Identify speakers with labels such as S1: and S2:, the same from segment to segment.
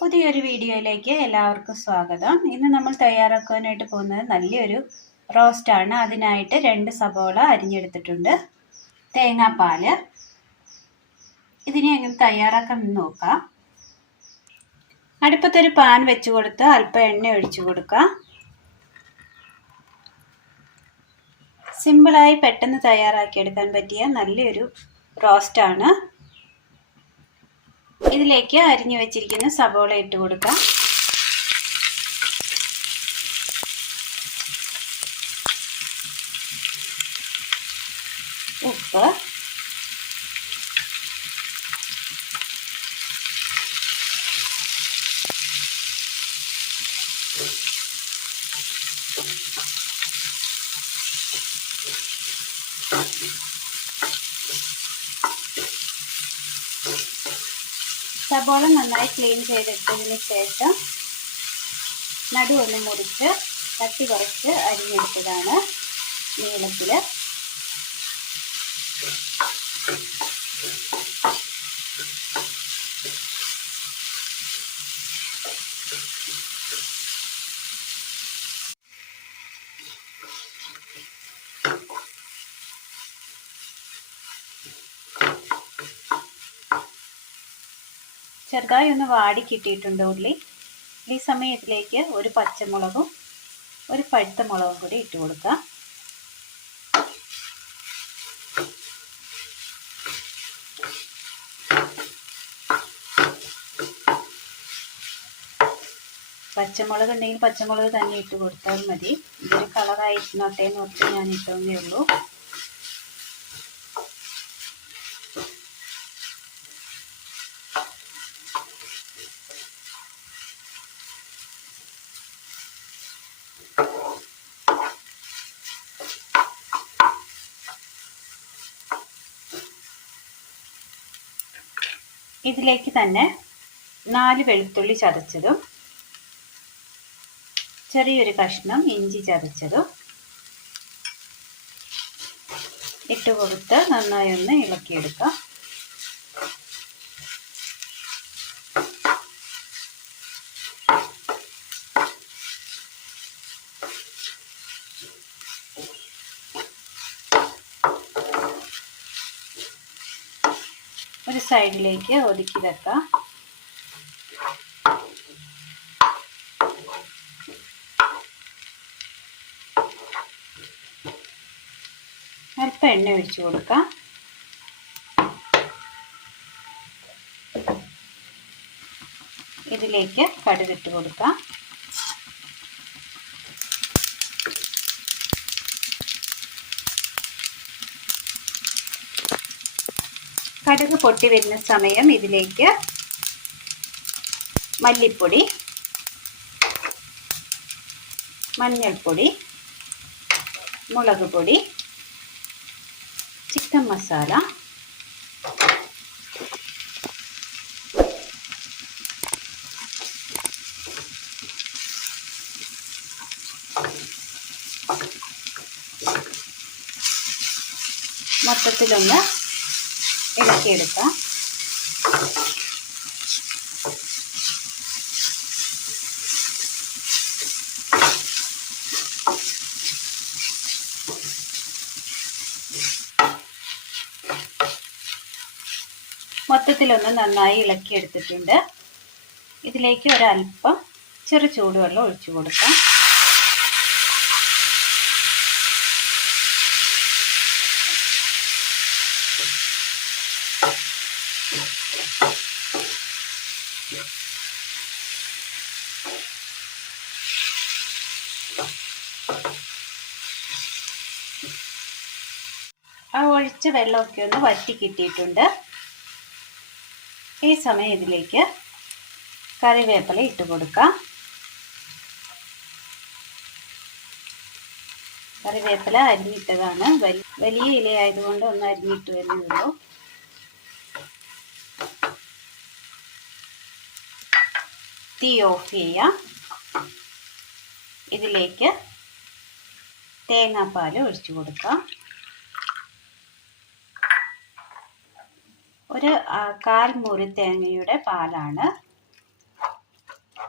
S1: പുതിയൊരു വീഡിയോയിലേക്ക് എല്ലാവർക്കും സ്വാഗതം ഇന്ന് നമ്മൾ തയ്യാറാക്കാനായിട്ട് പോകുന്നത് നല്ലൊരു റോസ്റ്റാണ് അതിനായിട്ട് രണ്ട് സബോള അരിഞ്ഞെടുത്തിട്ടുണ്ട് തേങ്ങാപ്പാൽ ഇതിനെ എങ്ങനെ തയ്യാറാക്കാം എന്ന് നോക്കാം അടുപ്പത്തൊരു പാൻ വെച്ച് കൊടുത്ത് അല്പം എണ്ണ ഒഴിച്ചു കൊടുക്കാം സിമ്പിളായി പെട്ടെന്ന് തയ്യാറാക്കിയെടുക്കാൻ പറ്റിയ നല്ലൊരു റോസ്റ്റാണ് ഇതിലേക്ക് അരിഞ്ഞു വെച്ചിരിക്കുന്ന സബോള ഇട്ട് കൊടുക്കാം ഉപ്പ് സബോള നന്നായി ക്ലീൻ ചെയ്തെടുത്തതിന് ശേഷം നടു ഒന്ന് മുറിച്ച് തട്ടി കുറച്ച് അരിഞ്ഞെടുത്തതാണ് നീളത്തിൽ ചെറുതായി ഒന്ന് വാടി കിട്ടിയിട്ടുണ്ട് ഉള്ളി ഈ സമയത്തിലേക്ക് ഒരു പച്ചമുളകും ഒരു പഴുത്ത മുളകും കൂടി ഇട്ട് കൊടുക്കാം പച്ചമുളക് ഉണ്ടെങ്കിൽ പച്ചമുളക് തന്നെ ഇട്ട് കൊടുത്താൽ മതി ഇതൊരു കളറായിരുന്നോട്ടെ എന്ന് ഓർത്ത് ഞാൻ ഇട്ടേ ഉള്ളൂ ഇതിലേക്ക് തന്നെ നാല് വെളുത്തുള്ളി ചതച്ചതും ചെറിയൊരു കഷ്ണം ഇഞ്ചി ചതച്ചതും ഇട്ട് കൊടുത്ത് നന്നായി ഒന്ന് ഇളക്കിയെടുക്കാം ഒരു സൈഡിലേക്ക് ഒതുക്കി വെക്കാം അല്പം എണ്ണ ഒഴിച്ചു കൊടുക്കാം ഇതിലേക്ക് കടുകിട്ട് കൊടുക്കാം കടുക് പൊട്ടി വരുന്ന സമയം ഇതിലേക്ക് മല്ലിപ്പൊടി മഞ്ഞൾപ്പൊടി മുളക് പൊടി ചിക്കൻ മസാല മൊത്തത്തിലൊന്ന് ഇളക്കിയെടുക്കാം മൊത്തത്തിലൊന്ന് നന്നായി ഇളക്കിയെടുത്തിട്ടുണ്ട് ഇതിലേക്ക് ഒരല്പം ചെറു ചൂടുവെള്ളം ഒഴിച്ചു കൊടുക്കാം ആ ഒഴിച്ച വെള്ളമൊക്കെ ഒന്ന് വറ്റി കിട്ടിയിട്ടുണ്ട് ഈ സമയം ഇതിലേക്ക് കറിവേപ്പില ഇട്ട് കൊടുക്കാം കറിവേപ്പില അരിഞ്ഞിട്ടതാണ് വലിയ ഇലയായതുകൊണ്ട് ഒന്ന് അരിഞ്ഞിട്ട് വരുന്നുള്ളൂ തീ ഓഫ് ചെയ്യാം ഇതിലേക്ക് തേങ്ങാപ്പാൽ ഒഴിച്ചു കൊടുക്കാം ഒരു കാൽ മുറി തേങ്ങയുടെ പാലാണ്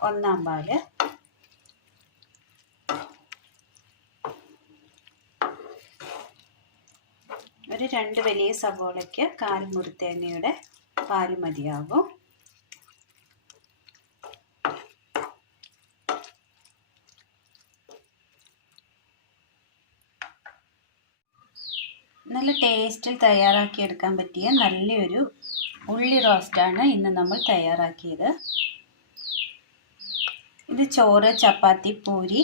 S1: ഒന്നാം പാല് ഒരു രണ്ട് വലിയ സവോളയ്ക്ക് കാൽ മുറി തേങ്ങയുടെ പാല് മതിയാകും നല്ല ടേസ്റ്റിൽ തയ്യാറാക്കിയെടുക്കാൻ പറ്റിയ നല്ലൊരു ഉള്ളി റോസ്റ്റാണ് ഇന്ന് നമ്മൾ തയ്യാറാക്കിയത് ഇത് ചോറ് ചപ്പാത്തി പൂരി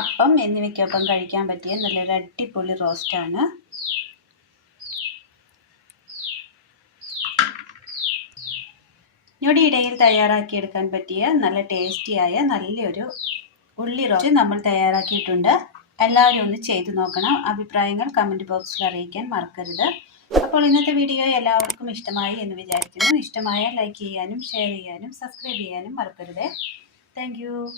S1: അപ്പം എന്നിവയ്ക്കൊപ്പം കഴിക്കാൻ പറ്റിയ നല്ലൊരു അടിപൊളി റോസ്റ്റാണ് ഞൊടിയിടയിൽ തയ്യാറാക്കിയെടുക്കാൻ പറ്റിയ നല്ല ടേസ്റ്റിയായ നല്ലൊരു ഉള്ളി റോസ്റ്റ് നമ്മൾ തയ്യാറാക്കിയിട്ടുണ്ട് എല്ലാവരും ഒന്ന് ചെയ്തു നോക്കണം അഭിപ്രായങ്ങൾ കമൻറ്റ് ബോക്സിൽ അറിയിക്കാൻ മറക്കരുത് അപ്പോൾ ഇന്നത്തെ വീഡിയോ എല്ലാവർക്കും ഇഷ്ടമായി എന്ന് വിചാരിക്കുന്നു ഇഷ്ടമായ ലൈക്ക് ചെയ്യാനും ഷെയർ ചെയ്യാനും സബ്സ്ക്രൈബ് ചെയ്യാനും മറക്കരുത് താങ്ക്